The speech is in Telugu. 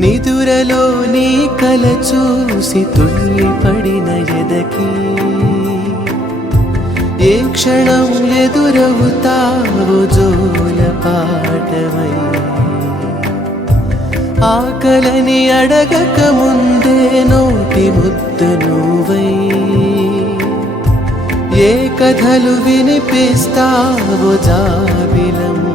నిదురలో నీ కల చూసి తుళ్ళిపడిన ఎదకి ఏ క్షణం ఎదురవుతావో జోల పాటవై ఆకలని అడగక ముందే నోటి ముద్దు నువ్వై ఏ కథలు వినిపిస్తావో జాబిలమ్మ